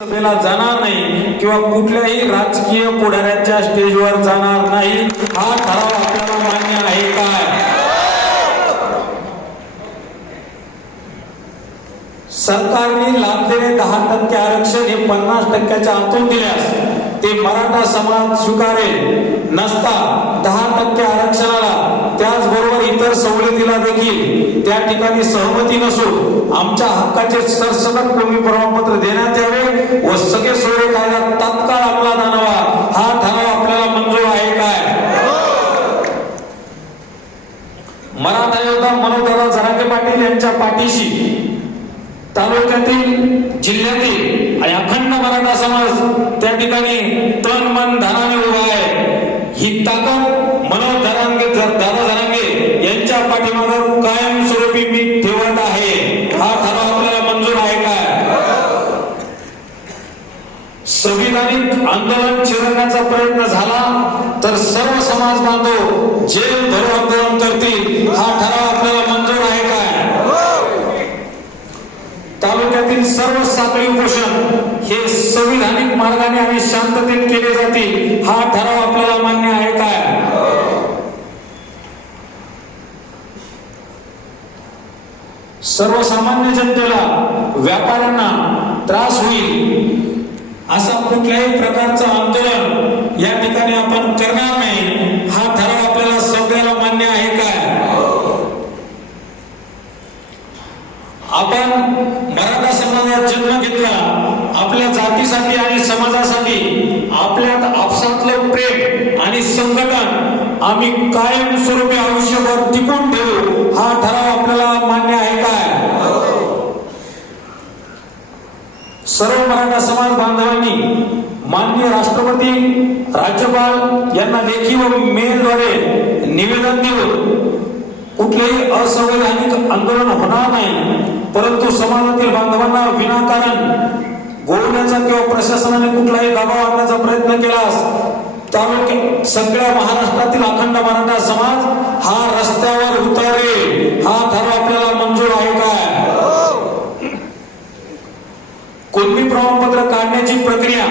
सभेला जाणार नाही किंवा कुठल्याही राजकीय पुढाऱ्यांच्या स्टेजवर जाणार नाही हा ठराव आपल्याला मान्य आहे काय? सरकारने लाभलेले 10% आरक्षण हे 50%च्या आतून दिल्यास ते मराठा समाज स्वीकारेल नसता 10% आरक्षणाला त्याचबरोबर इतर सवलतीला देखील त्या ठिकाणी सहमती नसून आमच्या हक्काचे सरसकट कोमी प्रमाणपत्र देण्यात यावे व सगळे सोयरे कायदा तात्काळ अंमलात आणावा हा ठराव आपल्याला मंजूर आहे काय? मराठा योद्धा मनोजदादा जरांगे पाटील यांच्या पाठीशी तालुक्यातील जिल्ह्यातील आणि अखंड मराठा समाज त्या ठिकाणी तन मन धनाने उभा आहे। ही ताकद मनोज दादा जरांगे यांच्या पाठीमागे कायमस्वरूपी मी ठेवत आहे हा ठराव आपल्याला मंजूर आहे काय? संविधानिक आंदोलन चिरडण्याचा प्रयत्न झाला तर सर्व समाज बांधव जेल भरो आंदोलन करतील हा ठराव आपल्याला मंजूर आहे काय? तालुक्यातील सर्व साखळी उपोषण हे संविधानिक मार्गाने आणि शांततेत केले जातील हा ठराव आपल्याला मान्य आहे काय? सर्वसामान्य जनतेला व्यापाऱ्यांना त्रास होईल असा कुठल्याही प्रकारचं आंदोलन या ठिकाणी आपण करणार नाही हा ठराव आपल्याला सगळ्याला मान्य आहे काय? आपण मराठा समाजात जन्म घेतला आपल्या जातीसाठी आणि समाजासाठी आपल्यात आपसातलं प्रेम आणि संघटन आम्ही कायमस्वरूपी आयुष्यभर टिकून ठेवू हा ठराव आपल्याला मान्य आहे काय? सर्व मराठा समाज बांधवांनी माननीय राष्ट्रपती राज्यपाल यांना लेखी व मेलद्वारे निवेदन देऊन कुठलेही असंवैधानिक आंदोलन होणार नाही परंतु समाजातील बांधवांना विनाकारण गोवण्याचा किंवा प्रशासनाने कुठलाही दबाव आणण्याचा प्रयत्न केलास तालुक्यात सगळ्या महाराष्ट्रातील अखंड मराठा समाज हा रस्त्यावर उतरेल हा ठराव आपल्याला मंजूर आहे काय? कोणती प्रमाणपत्र काढण्याची प्रक्रिया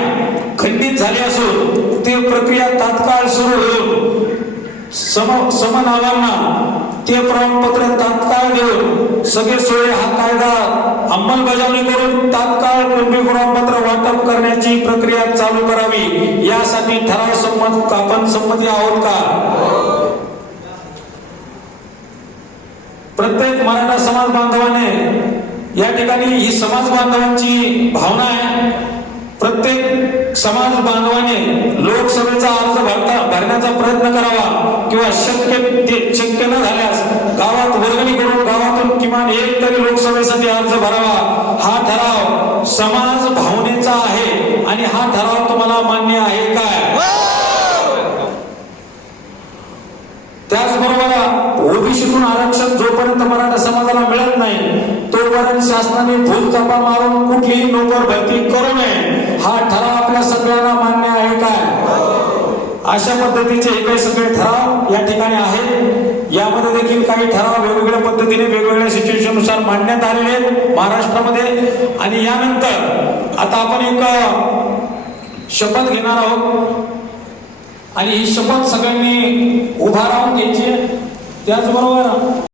खंडित झाली असून ती प्रक्रिया तात्काळ सुरू होऊन समनावांना ते प्रमाणपत्र तात्काळ देऊन सगळे सोयरे हा कायदा अंमलबजावणी करून तात्काळ कुणबी प्रमाणपत्र वाटप करण्याची प्रक्रिया चालू करावी यासाठी ठराव आपण संमती आहोत का? प्रत्येक मराठा समाज बांधवाने या ठिकाणी ही समाज बांधवांची भावना आहे प्रत्येक समाज बांधवाने लोकसभेचा अर्ज भरण्याचा प्रयत्न करावा किंवा शक्य न झाल्यास गावात वर्गणी करून गावातून किमान एक तरी लोकसभेसाठी अर्ज भरावा हा ठराव समाज भावनेचा आहे आणि हा ठराव तुम्हाला मान्य आहे काय? त्याचबरोबर ओबीसीतून आरक्षण जोपर्यंत मराठा समाजाला मिळत नाही तोपर्यंत शासनाने भूलथापा मारून कुठलीही नोकर भरती करू नये हा ठराव आपल्या सगळ्यांना मान्य आहे काय? अशा पद्धतीचे हे काही सगळे ठराव या ठिकाणी आहेत यामध्ये देखील काही ठराव वेगवेगळ्या पद्धतीने वेगवेगळ्या सिच्युएशननुसार मांडण्यात आलेले आहेत महाराष्ट्रामध्ये आणि यानंतर आता आपण एक शपथ घेणार आहोत आणि ही शपथ सगळ्यांनी उभा राहून घ्यायची त्याचबरोबर